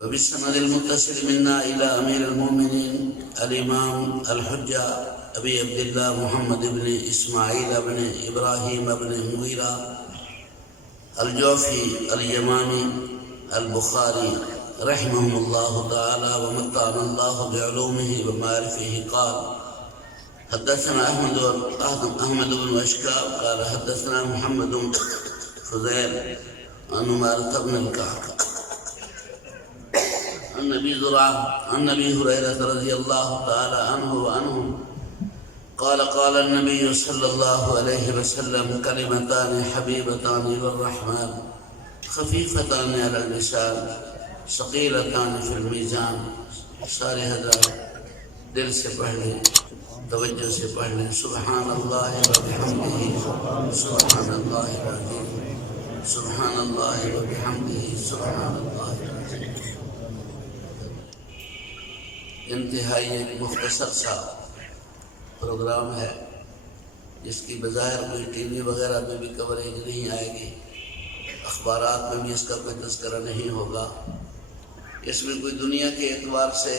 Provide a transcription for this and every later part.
وبالسند المتصل منا إلى أمير المؤمنين الإمام الحجة أبي عبد الله محمد بن إسماعيل بن إبراهيم بن مغيرة الجوفي اليماني البخاري رحمهم الله تعالى ومتعنا الله بعلومه ومعرفه قال حدثنا أحمد بن أشكاب قال حدثنا محمد بن فضيل عن عمارة بن الكعكة عن أبي زرعة عن أبي هريرة رضي الله تعالى عنه وعنهم قال قال النبي صلى الله عليه وسلم كلمتان حبيبتان إلى الرحمن خفيفتان على اللسان ثقيلتان في الميزان. سارے حضرات دل سے پڑھ لیں، توجہ سے پڑھ لیں. سبحان اللہ وبحمدہ سبحان اللہ العظیم سبحان اللہ وبحمدہ سبحان اللہ العظیم. انتہائی ایک مختصر سا پروگرام ہے جس کی بظاہر کوئی ٹی وی وغیرہ میں بھی کوریج نہیں آئے گی، اخبارات میں بھی اس کا کوئی تذکرہ نہیں ہوگا. اس میں کوئی دنیا کے اعتبار سے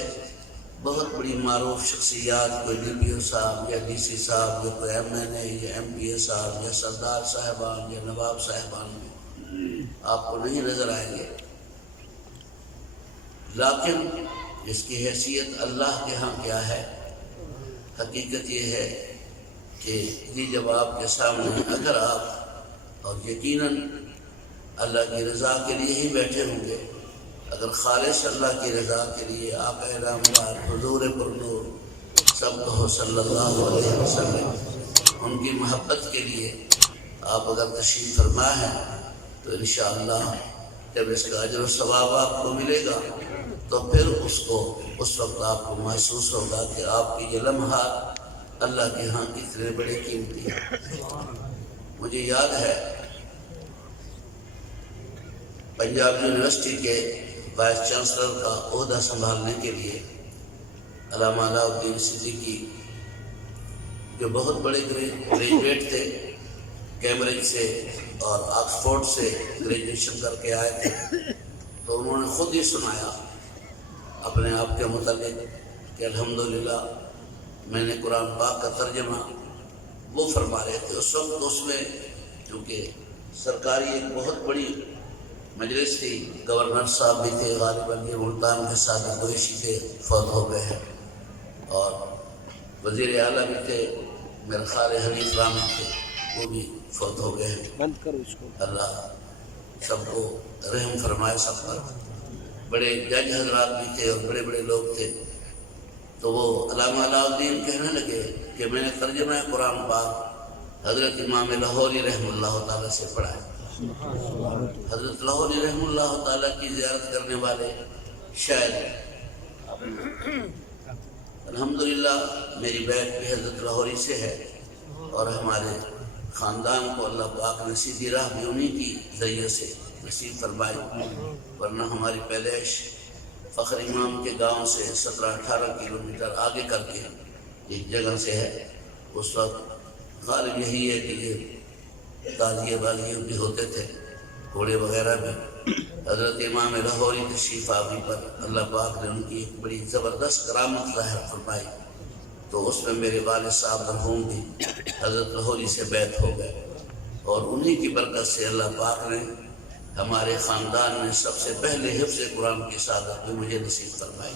بہت بڑی معروف شخصیات، کوئی ڈی پی او صاحب یا ڈی سی صاحب یا کوئی ایم این اے یا ایم پی اے صاحب یا سردار صاحبان یا نواب صاحبان آپ کو نہیں نظر آئیں گے، لیکن اس کی حیثیت اللہ کے ہاں کیا ہے؟ حقیقت یہ ہے کہ یہ جب آپ کے سامنے اگر آپ اور یقیناً اللہ کی رضا کے لیے ہی بیٹھے ہوں گے، اگر خالص اللہ کی رضا کے لیے آقا نامدار حضور پرنور سب کہو صلی اللہ علیہ وسلم ان کی محبت کے لیے آپ اگر تشریف فرما ہے تو انشاءاللہ جب اس کا اجر و ثواب آپ کو ملے گا تو پھر اس وقت آپ کو محسوس ہوگا کہ آپ کی یہ لمحات اللہ کے ہاں کتنے بڑے قیمتی ہیں. مجھے یاد ہے پنجاب یونیورسٹی کے وائس چانسلر کا عہدہ سنبھالنے کے لیے علامہ علاء الدین صدیقی جو بہت بڑے گریجویٹ تھے، کیمبرج سے اور آکسفورڈ سے گریجویشن کر کے آئے تھے، تو انہوں نے خود ہی سنایا اپنے آپ کے متعلق کہ الحمدللہ میں نے قرآن پاک کا ترجمہ وہ فرما رہے تھے. اس وقت اس میں چونکہ سرکاری ایک بہت بڑی مجلس تھی، گورنر صاحب بھی تھے، غالباً یہ ملتان کے ساتھ قریشی تھے، فوت ہو گئے ہیں، اور وزیر اعلیٰ بھی تھے میرے خال حنیف رحمت تھے، وہ بھی فوت ہو گئے ہیں. اللہ سب کو رحم فرمائے سب پر. بڑے جج حضرات بھی تھے اور بڑے بڑے لوگ تھے. تو وہ علامہ علاء الدین کہنے لگے کہ میں نے ترجمہ قرآن پاک حضرت امام لاہوری رحمہ اللہ تعالیٰ سے پڑھا ہے. حضرت لاہوری رحمہ اللہ تعالیٰ کی زیارت کرنے والے شاید الحمدللہ میری بیعت بھی حضرت لاہوری سے ہے، اور ہمارے خاندان کو اللہ پاک نے سیدھی راہ بھی انہی کی ذریعے سے نصیب فرمائی، ورنہ ہماری پیدائش فخر امام کے گاؤں سے 17-18 کلومیٹر آگے کر کے ایک جگہ سے ہے. اس وقت غالب یہی ہے کہ یہ تازیے باغیوں بھی ہوتے تھے، گھوڑے وغیرہ بھی. حضرت امام لاہوری تشریف آوری پر اللہ پاک نے ان کی ایک بڑی زبردست کرامت ظاہر فرمائی، تو اس میں میرے والد صاحب مرحوم بھی حضرت لاہوری سے بیعت ہو گئے، اور انہی کی برکت سے اللہ پاک نے ہمارے خاندان میں سب سے پہلے حفظ قرآن کی سعادت بھی مجھے نصیب فرمائی.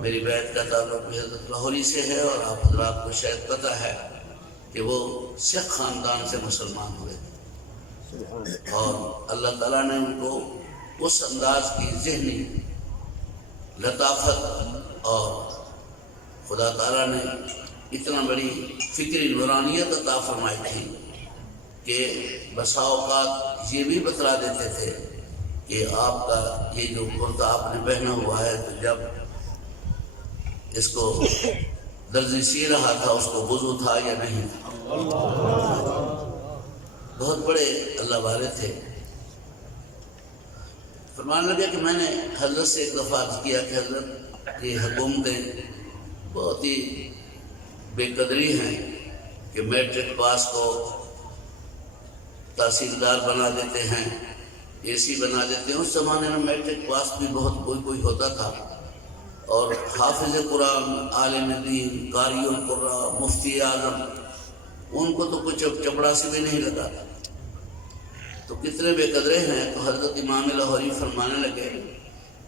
میری بیعت کا تعلق بھی حضرت لاہوری سے ہے، اور آپ حضرات کو شاید پتہ ہے کہ وہ سکھ خاندان سے مسلمان ہوئے تھے، اور اللہ تعالیٰ نے ان کو اس انداز کی ذہنی لطافت اور خدا تعالیٰ نے اتنا بڑی فکری نورانیت عطا فرمائی تھی کہ بسا اوقات یہ بھی بتلا دیتے تھے کہ آپ کا یہ جو کرتا آپ نے پہنا ہوا ہے، تو جب اس کو درزی سی رہا تھا اس کو وضو تھا یا نہیں تھا. بہت بڑے اللہ والے تھے. فرمان لگے کہ میں نے حضرت سے ایک دفعہ عرض کیا کہ حضرت یہ حکومتیں بہت ہی بے قدری ہیں کہ میٹرک پاس کو تحصیلدار بنا دیتے ہیں، اے سی بنا دیتے ہیں. اس زمانے میں میٹرک پاس بھی بہت کوئی ہوتا تھا، اور حافظ قرآن، عالم دین، قاری القرآن، مفتی اعظم، ان کو تو کچھ چپڑا سے بھی نہیں لگا. تو کتنے بے قدرے ہیں. تو حضرت امام لاہوری فرمانے لگے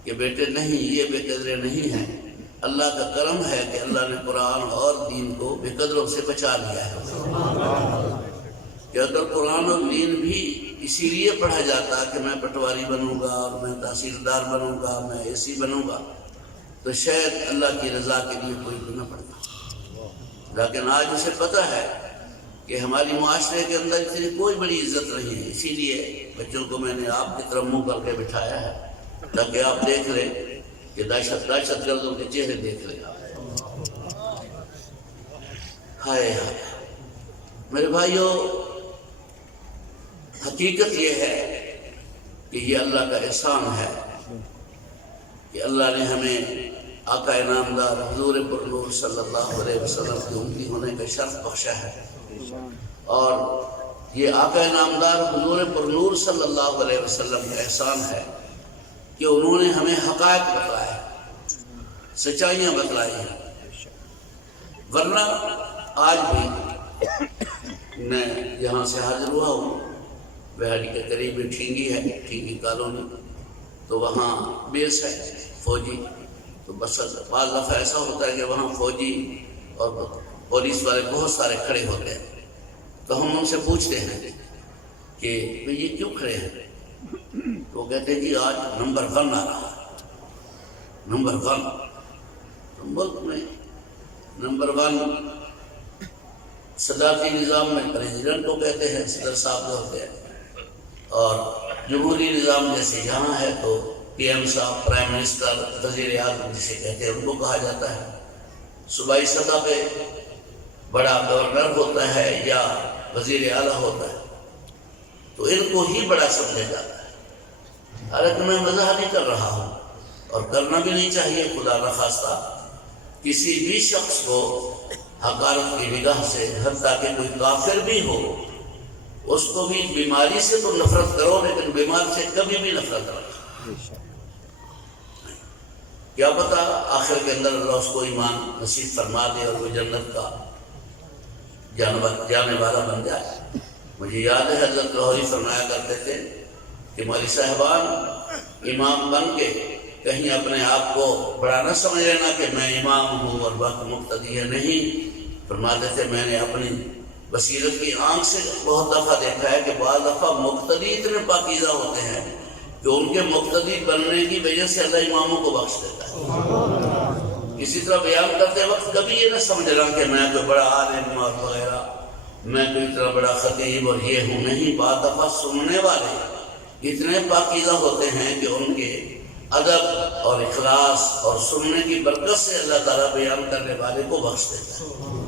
کہ بیٹے نہیں، یہ بے قدرے نہیں ہیں، اللہ کا کرم ہے کہ اللہ نے قرآن اور دین کو بے قدروں سے بچا لیا ہے. کہ اگر قرآن اور دین بھی اسی لیے پڑھا جاتا کہ میں پٹواری بنوں گا اور میں تحصیلدار بنوں گا، میں اے سی بنوں گا، تو شاید اللہ کی رضا کے لیے کوئی نہ پڑتا. لیکن آج اسے پتہ ہے کہ ہماری معاشرے کے اندر اتنی کوئی بڑی عزت نہیں ہے. اسی لیے بچوں کو میں نے آپ کی طرف منہ کر کے بٹھایا ہے تاکہ آپ دیکھ لیں کہ دہشت گردوں کے چہرے دیکھ لیں. ہائے ہائے میرے بھائیوں، حقیقت یہ ہے کہ یہ اللہ کا احسان ہے کہ اللہ نے ہمیں آقا انعامدار حضور پرنور صلی اللہ علیہ وسلم کی امتی ہونے کا شرف بخشا ہے. اور یہ آقا انعامدار حضور پرنور صلی اللہ علیہ وسلم کا احسان ہے کہ انہوں نے ہمیں حقائق بتلائے، سچائیاں بتلائی ہیں. ورنہ آج بھی میں یہاں سے حاضر ہوا ہوں، بہاڑی کے قریب ٹھینگی ہے، ٹھینگی کالونی، تو وہاں بیس ہے فوجی. تو بس بعض دفعہ ایسا ہوتا ہے کہ وہاں فوجی اور پولیس والے بہت سارے کھڑے ہوتے ہیں. تو ہم ان سے پوچھتے ہیں کہ یہ کیوں کھڑے ہیں؟ تو وہ کہتے ہیں جی آج نمبر 1 آ رہا ہے. نمبر 1 ملک میں نمبر 1 صدارتی نظام میں پریزیڈنٹ کو کہتے ہیں، صدر صاحب جو ہوتے ہیں، اور جمہوری نظام جیسے یہاں ہے تو پی ایم صاحب، پرائم منسٹر، وزیر اعظم جسے کہتے ہیں ان کو کہا جاتا ہے. صوبائی سطح پہ بڑا گورنر ہوتا ہے یا وزیر اعلیٰ ہوتا ہے، تو ان کو ہی بڑا سمجھا جاتا ہے. حالانکہ میں مزاح نہیں کر رہا ہوں اور کرنا بھی نہیں چاہیے. خدا نخواستہ کسی بھی شخص کو حقارت کی نگاہ سے، حتیٰ کہ کوئی کافر بھی ہو، اس کو بھی بیماری سے تو نفرت کرو، لیکن بیمار سے کبھی بھی نفرت کرو. کیا پتا آخر کے اندر اللہ اس کو ایمان نصیب فرما دے اور وہ جنت کا جانے والا بن جائے. مجھے یاد ہے حضرت لاہوری فرمایا کرتے تھے کہ مولوی صاحبان امام بن کے کہیں اپنے آپ کو بڑا نہ سمجھ لینا کہ میں امام ہوں اور باقی مقتدی ہے. نہیں، فرماتے تھے میں نے اپنی بصیرت کی آنکھ سے بہت دفعہ دیکھا ہے کہ بعض دفعہ مقتدی اتنے پاکیزہ ہوتے ہیں کہ ان کے مقتدی بننے کی وجہ سے اللہ اماموں کو بخش دیتا ہے. اسی طرح بیان کرتے وقت کبھی یہ نہ سمجھنا کہ میں کوئی بڑا عالم اور وغیرہ، میں کوئی اتنا بڑا خطیب اور یہ ہوں. نہیں، بعض دفعہ سننے والے اتنے پاکیزہ ہوتے ہیں کہ ان کے ادب اور اخلاص اور سننے کی برکت سے اللہ تعالیٰ بیان کرنے والے کو بخش دیتا ہے.